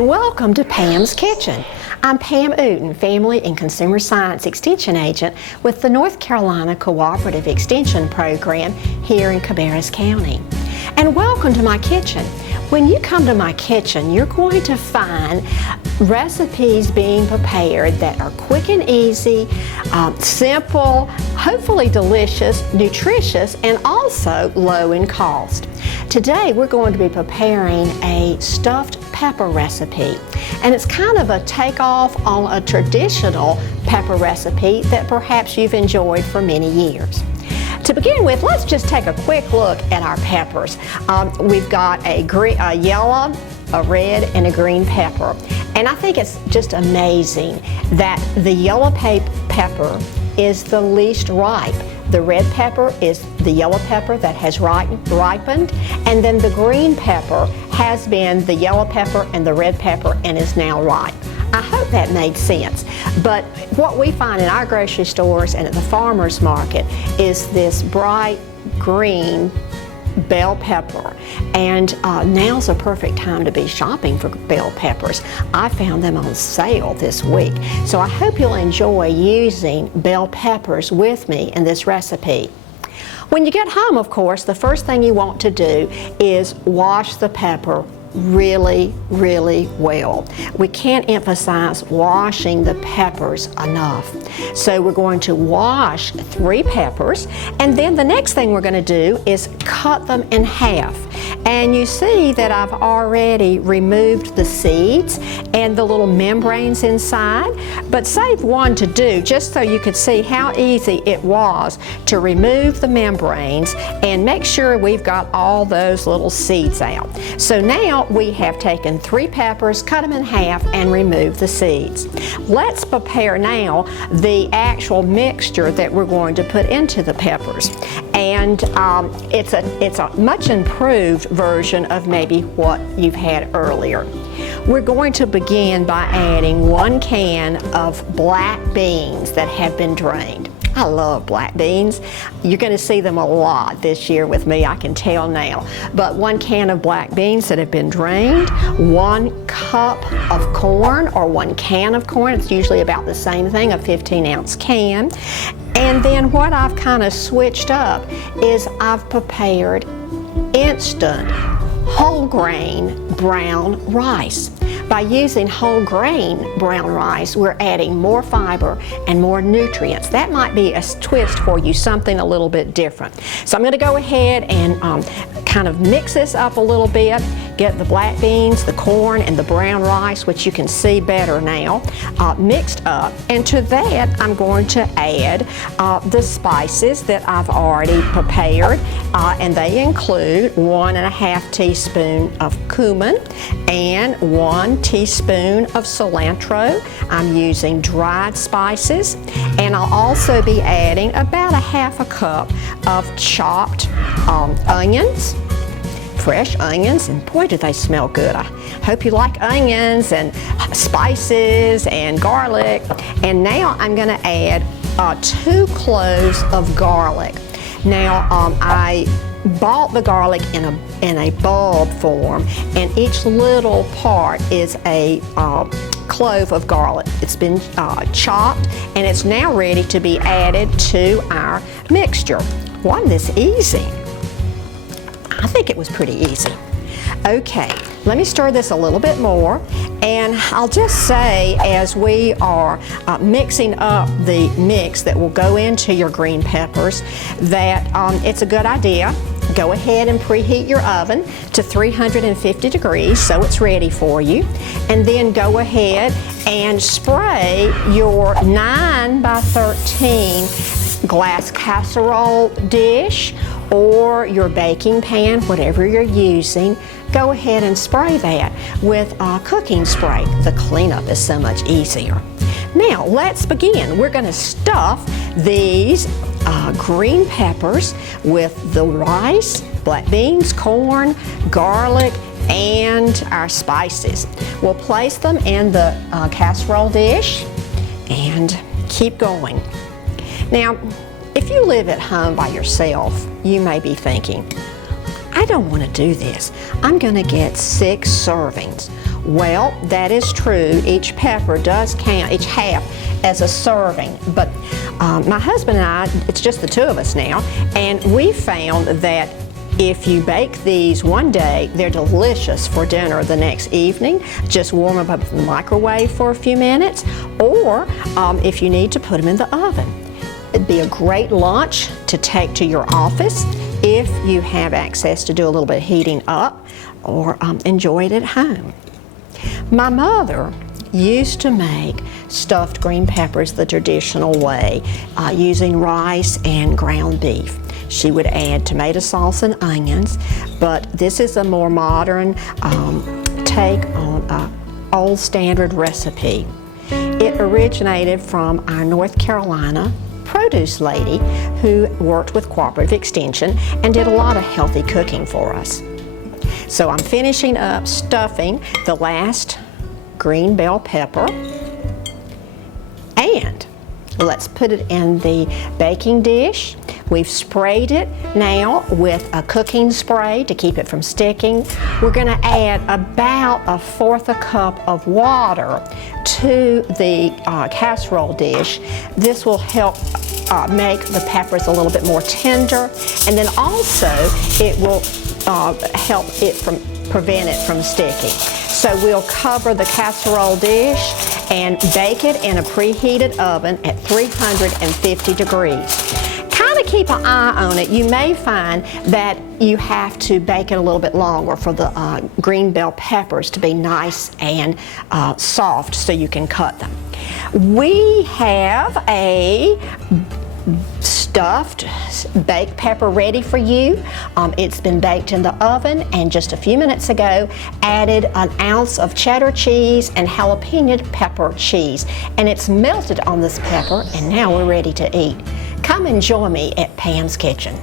and welcome to Pam's Kitchen. I'm Pam Uten, Family and Consumer Science Extension Agent with the North Carolina Cooperative Extension Program here in Cabarrus County. And welcome to my kitchen. When you come to my kitchen, you're going to find recipes being prepared that are quick and easy, simple, hopefully delicious, nutritious, and also low in cost. Today we're going to be preparing a stuffed pepper recipe, and it's kind of a takeoff on a traditional pepper recipe that perhaps you've enjoyed for many years. To begin with, let's just take a quick look at our peppers. We've got a yellow, a red, and a green pepper. And I think it's just amazing that the yellow pepper is the least ripe. The red pepper is the yellow pepper that has ripened, and then the green pepper has been the yellow pepper and the red pepper and is now ripe. I hope that made sense. But what we find in our grocery stores and at the farmer's market is this bright green bell pepper, and now's a perfect time to be shopping for bell peppers. I found them on sale this week, so I hope you'll enjoy using bell peppers with me in this recipe. When you get home, of course, the first thing you want to do is wash the pepper really well. We can't emphasize washing the peppers enough. So we're going to wash 3 peppers, and then the next thing we're going to do is cut them in half. And you see that I've already removed the seeds and the little membranes inside, but save one to do just so you could see how easy it was to remove the membranes and make sure we've got all those little seeds out. So now we have taken 3 peppers, cut them in half, and removed the seeds. Let's prepare now the actual mixture that we're going to put into the peppers. And it's a much improved version of maybe what you've had earlier. We're going to begin by adding 1 can of black beans that have been drained. I love black beans. You're going to see them a lot this year with me, I can tell now. But 1 can of black beans that have been drained, 1 cup of corn or 1 can of corn. It's usually about the same thing, a 15-ounce can. And then what I've kind of switched up is I've prepared instant whole grain brown rice. By using whole grain brown rice, we're adding more fiber and more nutrients. That might be a twist for you, something a little bit different. So I'm going to go ahead and kind of mix this up a little bit, get the black beans, the corn, and the brown rice, which you can see better now, mixed up. And to that, I'm going to add the spices that I've already prepared, and they include 1.5 teaspoons of cumin and 1 teaspoon of cilantro. I'm using dried spices, and I'll also be adding about 1/2 cup of chopped onions, fresh onions, and boy do they smell good. I hope you like onions and spices and garlic. And now I'm going to add 2 cloves of garlic. Now I bought the garlic in a bulb form, and each little part is a clove of garlic. It's been chopped, and it's now ready to be added to our mixture. Wasn't this easy? I think it was pretty easy. Okay, let me stir this a little bit more, and I'll just say as we are mixing up the mix that will go into your green peppers that it's a good idea. Go ahead and preheat your oven to 350 degrees so it's ready for you, and then go ahead and spray your 9 by 13 glass casserole dish or your baking pan, whatever you're using. Go ahead and spray that with cooking spray. The cleanup is so much easier. Now let's begin. We're going to stuff these green peppers with the rice, black beans, corn, garlic, and our spices. We'll place them in the casserole dish and keep going. Now, if you live at home by yourself, you may be thinking, I don't want to do this. I'm going to get 6 servings. Well, that is true. Each pepper does count, each half, as a serving. But my husband and I, it's just the two of us now, and we found that if you bake these one day, they're delicious for dinner the next evening. Just warm them up in the microwave for a few minutes, or if you need to put them in the oven. It'd be a great lunch to take to your office if you have access to do a little bit of heating up, or enjoy it at home. My mother used to make stuffed green peppers the traditional way, using rice and ground beef. She would add tomato sauce and onions, but this is a more modern take on an old standard recipe. It originated from our North Carolina produce lady who worked with Cooperative Extension and did a lot of healthy cooking for us. So I'm finishing up stuffing the last green bell pepper, and let's put it in the baking dish. We've sprayed it now with a cooking spray to keep it from sticking. We're going to add about 1/4 cup of water to the casserole dish. This will help make the peppers a little bit more tender, and then also it will help it prevent it from sticking. So we'll cover the casserole dish and bake it in a preheated oven at 350 degrees. Kind of keep an eye on it. You may find that you have to bake it a little bit longer for the green bell peppers to be nice and soft so you can cut them. We have a stuffed baked pepper ready for you. It's been baked in the oven, and just a few minutes ago added 1 ounce of cheddar cheese and jalapeno pepper cheese, and it's melted on this pepper, and now we're ready to eat. Come and join me at Pam's Kitchen.